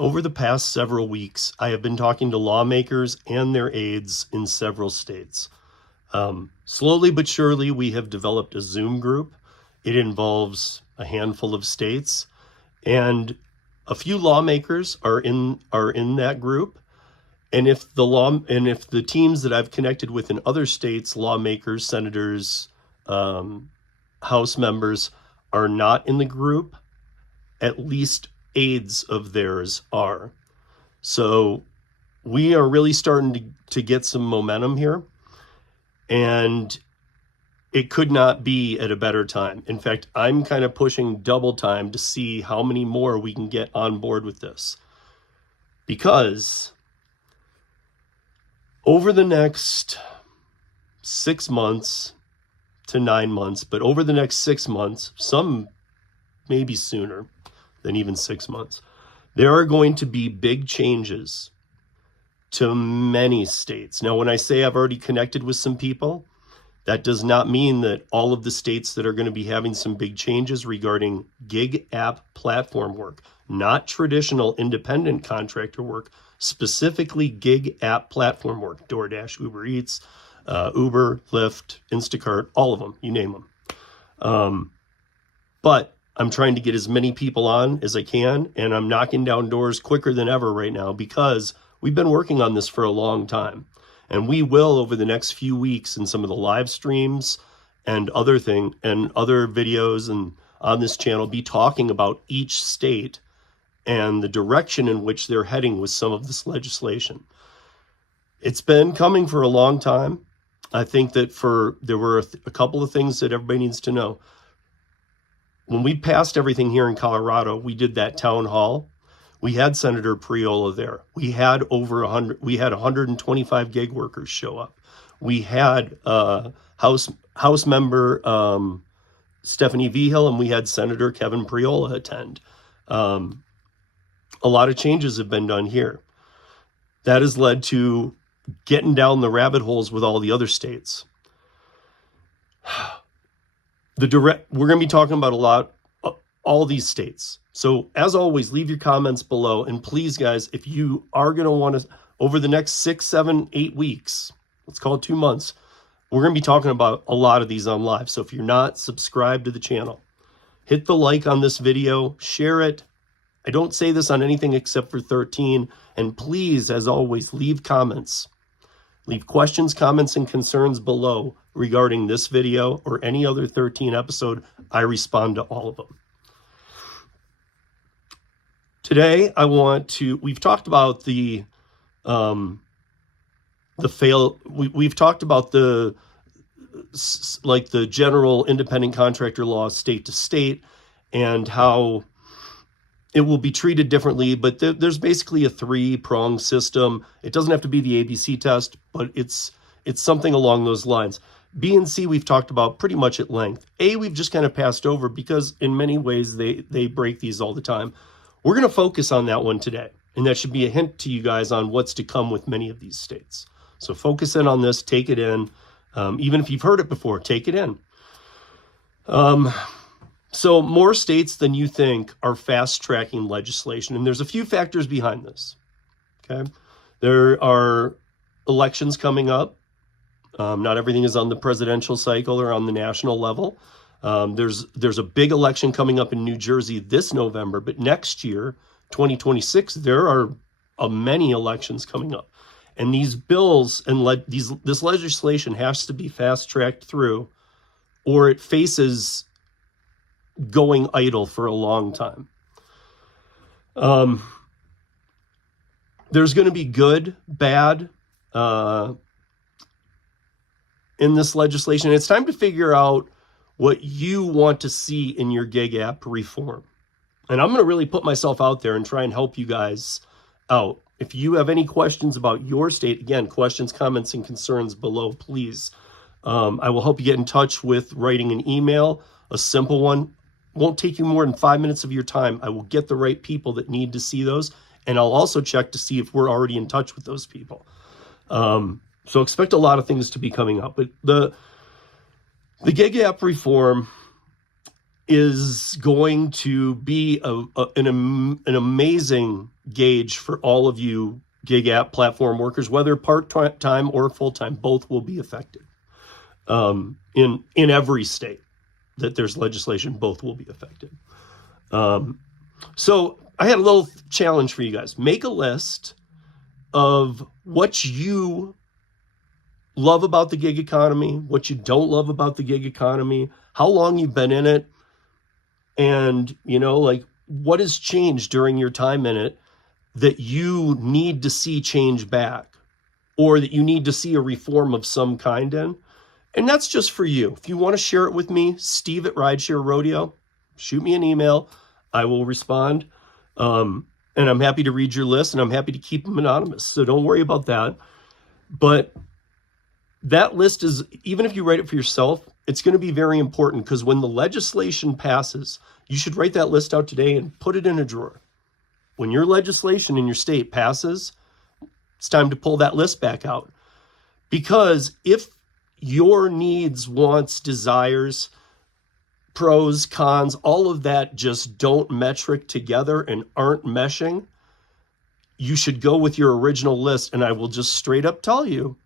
Over the past several weeks, I have been talking to lawmakers and their aides in several states. Slowly but surely, we have developed a Zoom group. It involves a handful of states, and a few lawmakers are in that group. And if the teams that I've connected with in other states, lawmakers, senators, House members, are not in the group, at least aides of theirs are. So we are really starting to get some momentum here, and it could not be at a better time. In fact, I'm kind of pushing double time to see how many more we can get on board with this, because over the next 6 months to 9 months, but over the next 6 months, some maybe sooner than even 6 months, there are going to be big changes to many states. Now, when I say I've already connected with some people, that does not mean that all of the states that are going to be having some big changes regarding gig app platform work, not traditional independent contractor work, specifically gig app platform work, Doordash, Uber Eats, Uber, Lyft, Instacart, all of them, you name them. But I'm trying to get as many people on as I can, and I'm knocking down doors quicker than ever right now because we've been working on this for a long time. And we will, over the next few weeks, in some of the live streams and other videos and on this channel, be talking about each state and the direction in which they're heading with some of this legislation. It's been coming for a long time. I think that there were a couple of things that everybody needs to know. When we passed everything here in Colorado, we did that town hall. We had Senator Priola there. We had 125 gig workers show up. We had House member Stephanie Vigil, and we had Senator Kevin Priola attend. A lot of changes have been done here. That has led to getting down the rabbit holes with all the other states. We're going to be talking about all these states. So as always, leave your comments below. And please, guys, if you are going to want to, over the next 6, 7, 8 weeks, let's call it 2 months, we're going to be talking about a lot of these on live. So if you're not subscribed to the channel, hit the like on this video, share it. I don't say this on anything except for 13. And please, as always, leave comments. Leave questions, comments, and concerns below regarding this video or any other 13 episode. I respond to all of them. Today, we've talked about we've talked about the general independent contractor law state to state and how it will be treated differently, but there's basically a 3-prong system. It doesn't have to be the ABC test, but it's something along those lines. B and C we've talked about pretty much at length. A we've just kind of passed over because in many ways they break these all the time. We're going to focus on that one today, and that should be a hint to you guys on what's to come with many of these states. So focus in on this, take it in. Even if you've heard it before, take it in. So more states than you think are fast-tracking legislation, and there's a few factors behind this, okay? There are elections coming up. Not everything is on the presidential cycle or on the national level. There's a big election coming up in New Jersey this November, but next year, 2026, there are many elections coming up. And these bills and this legislation has to be fast-tracked through, or it faces going idle for a long time. There's going to be good, bad in this legislation. It's time to figure out what you want to see in your gig app reform. And I'm going to really put myself out there and try and help you guys out. If you have any questions about your state, again, questions, comments, and concerns below, please. I will help you get in touch with writing an email, a simple one. Won't take you more than 5 minutes of your time. I will get the right people that need to see those, and I'll also check to see if we're already in touch with those people. So expect a lot of things to be coming up. But the gig app reform is going to be an amazing gauge for all of you gig app platform workers, whether part-time or full-time. Both will be affected. In every state that there's legislation, both will be affected. So I had a little challenge for you guys. Make a list of what you love about the gig economy, what you don't love about the gig economy, how long you've been in it, and, like, what has changed during your time in it that you need to see change back, or that you need to see a reform of some kind in. And that's just for you. If you want to share it with me, Steve at Rideshare Rodeo, shoot me an email. I will respond. And I'm happy to read your list, and I'm happy to keep them anonymous. So don't worry about that. But that list is, even if you write it for yourself, it's going to be very important, because when the legislation passes, you should write that list out today and put it in a drawer. When your legislation in your state passes, it's time to pull that list back out. Because if your needs, wants, desires, pros, cons, all of that just don't metric together and aren't meshing, you should go with your original list. And I will just straight up tell you,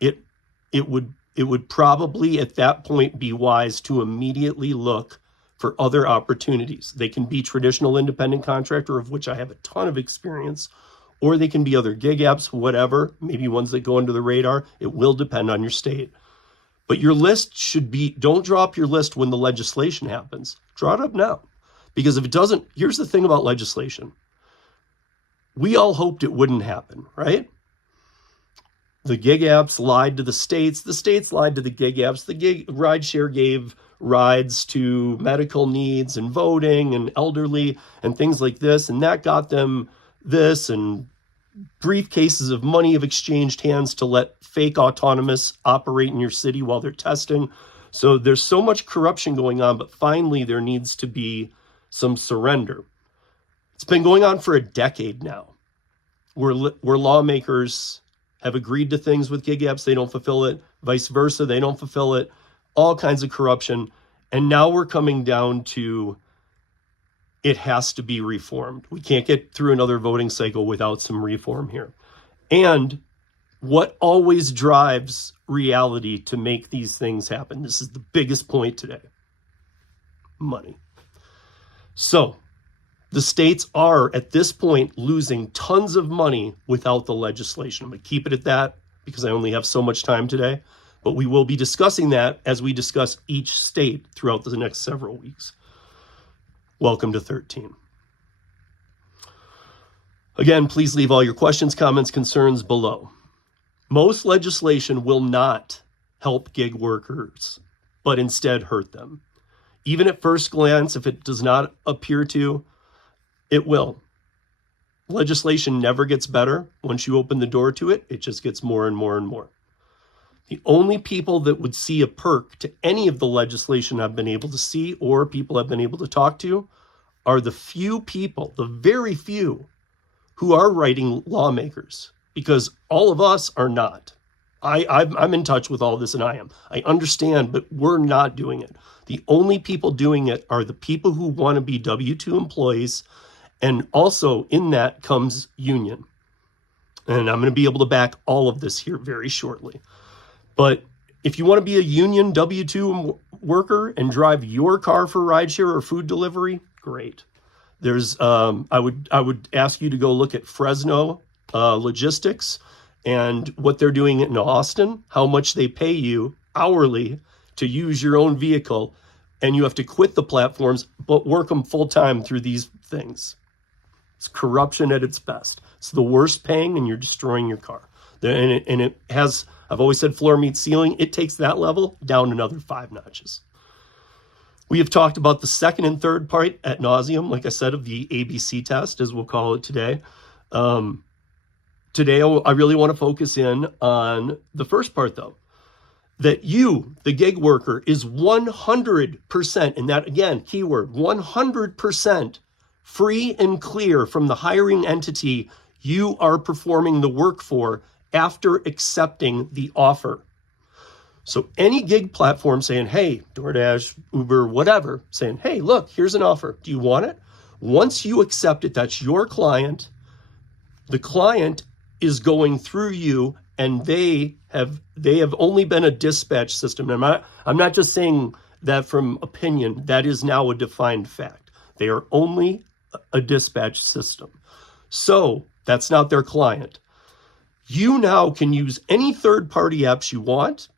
it would probably at that point be wise to immediately look for other opportunities. They can be traditional independent contractor, of which I have a ton of experience, or they can be other gig apps, whatever, maybe ones that go under the radar. It will depend on your state. But your list should be, don't draw up your list when the legislation happens. Draw it up now. Because if it doesn't, here's the thing about legislation. We all hoped it wouldn't happen, right? The gig apps lied to the states lied to the gig apps, the gig rideshare gave rides to medical needs and voting and elderly and things like this, and that got them this, and briefcases of money have exchanged hands to let fake autonomous operate in your city while they're testing. So there's so much corruption going on, but finally there needs to be some surrender. It's been going on for a decade now, where lawmakers have agreed to things with gig apps, they don't fulfill it, vice versa, they don't fulfill it, all kinds of corruption. And now we're coming down to, it has to be reformed. We can't get through another voting cycle without some reform here. And what always drives reality to make these things happen? This is the biggest point today. Money. So the states are, at this point, losing tons of money without the legislation. I'm going to keep it at that because I only have so much time today. But we will be discussing that as we discuss each state throughout the next several weeks. Welcome to 13. Again, please leave all your questions, comments, concerns below. Most legislation will not help gig workers, but instead hurt them. Even at first glance, if it does not appear to, it will. Legislation never gets better. Once you open the door to it, it just gets more and more and more. The only people that would see a perk to any of the legislation I've been able to see, or people I've been able to talk to, are the few people, the very few, who are writing lawmakers, because all of us are not. I'm in touch with all this, and I am. I understand, but we're not doing it. The only people doing it are the people who want to be W-2 employees, and also in that comes union. And I'm going to be able to back all of this here very shortly. But if you want to be a union W-2 worker and drive your car for rideshare or food delivery, great. There's I would ask you to go look at Fresno Logistics and what they're doing in Austin, how much they pay you hourly to use your own vehicle, and you have to quit the platforms but work them full time through these things. It's corruption at its best. It's the worst paying, and you're destroying your car. And it has, I've always said, floor meets ceiling. It takes that level down another 5 notches. We have talked about the second and third part ad nauseum, like I said, of the ABC test, as we'll call it today. Today, I really want to focus in on the first part, though, that you, the gig worker, is 100%, and that, again, keyword, 100% free and clear from the hiring entity you are performing the work for after accepting the offer. So any gig platform saying, hey, DoorDash, Uber, whatever, saying, hey, look, here's an offer. Do you want it? Once you accept it, that's your client. The client is going through you, and they have only been a dispatch system. And I'm not just saying that from opinion. That is now a defined fact. They are only a dispatch system. So that's not their client. You now can use any third-party apps you want.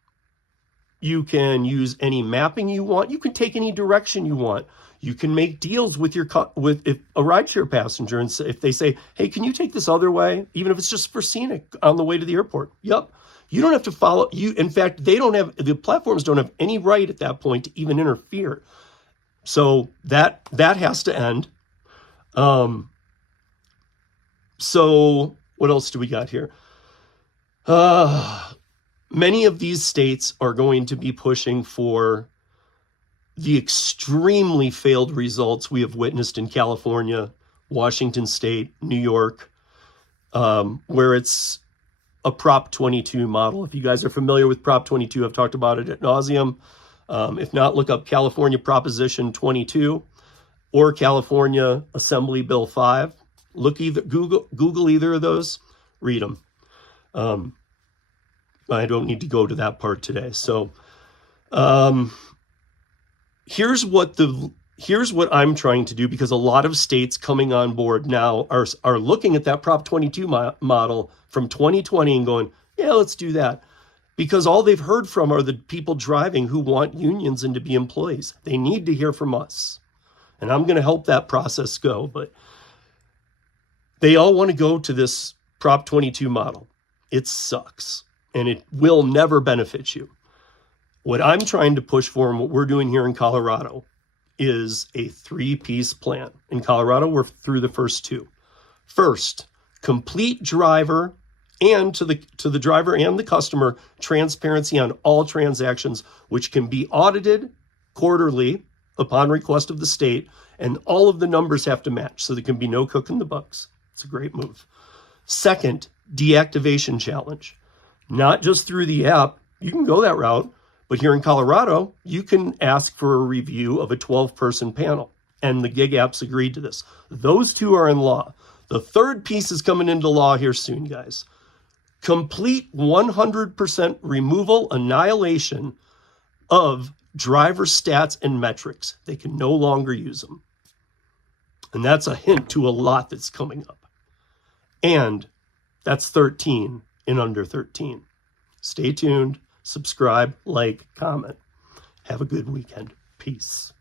You can use any mapping you want. You can take any direction you want. You can make deals with if a rideshare passenger, and if they say, hey, can you take this other way? Even if it's just for scenic on the way to the airport. Yep. You don't have to follow. In fact, the platforms don't have any right at that point to even interfere. So that has to end. So what else do we got here? Many of these states are going to be pushing for the extremely failed results we have witnessed in California, Washington State, New York, where it's a Prop 22 model. If you guys are familiar with Prop 22, I've talked about it ad nauseum. If not, look up California Proposition 22 or California Assembly Bill 5. Google either of those, read them. I don't need to go to that part today. So here's what I'm trying to do, because a lot of states coming on board now are looking at that Prop 22 model from 2020 and going, yeah, let's do that. Because all they've heard from are the people driving who want unions and to be employees. They need to hear from us. And I'm going to help that process go. But they all want to go to this Prop 22 model. It sucks. And it will never benefit you. What I'm trying to push for, and what we're doing here in Colorado, is a 3-piece plan. In Colorado, we're through the first 2. First, complete driver and to the driver and the customer transparency on all transactions, which can be audited quarterly upon request of the state, and all of the numbers have to match, so there can be no cooking the books. It's a great move. Second, deactivation challenge. Not just through the app, you can go that route, but here in Colorado, you can ask for a review of a 12-person panel, and the gig apps agreed to this. Those 2 are in law. The third piece is coming into law here soon, guys. Complete 100% removal, annihilation of driver stats and metrics. They can no longer use them. And that's a hint to a lot that's coming up. And that's 13 in under 13. Stay tuned, subscribe, like, comment. Have a good weekend. Peace.